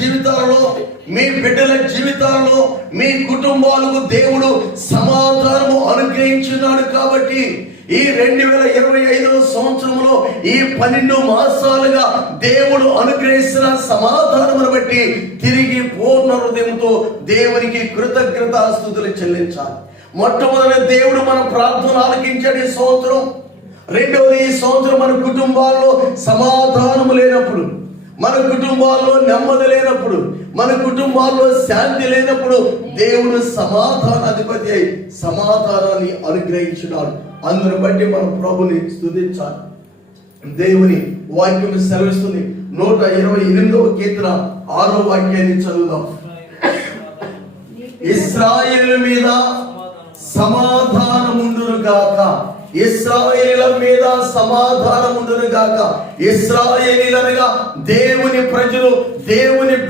జీవితాలలో మీ బిడ్డల జీవితాలలో మీ కుటుంబాలకు దేవుడు సమాధానము అనుగ్రహించున్నాడు కాబట్టి ఈ రెండు వేల ఇరవై ఐదవ సంవత్సరంలో ఈ పన్నెండు మాసాలుగా దేవుడు అనుగ్రహిస్తున్న సమాధానమును బట్టి తిరిగి పూర్ణ హృదయంతో దేవునికి కృతజ్ఞత స్థుతులు చెల్లించాలి. మొట్టమొదటి దేవుడు మన ప్రార్థన ఆలకించాడు ఈ సంవత్సరం. రెండవది ఈ సంవత్సరం మన కుటుంబాల్లో సమాధానము లేనప్పుడు మన కుటుంబాల్లో నెమ్మది లేనప్పుడు మన కుటుంబాల్లో శాంతి లేనప్పుడు దేవుడు సమాధాన అధిపతి అయి సమాధానాన్ని అనుగ్రహించున్నాడు. అందుని బట్టి మన ప్రభుని స్తుతించాలి. దేవుని వాక్యం సెలవిస్తుంది. నూట ఇరవై ఎనిమిదవ కీర్తన ఆరో వాక్యాన్ని చదువుదాం. ఇస్రాయేల్ మీద గాక ఇస్రాయేలీల మీద సమాధానం సమాధానముండును గాక. ఇస్రాయేలీలనగా దేవుని ప్రజలు దేవుని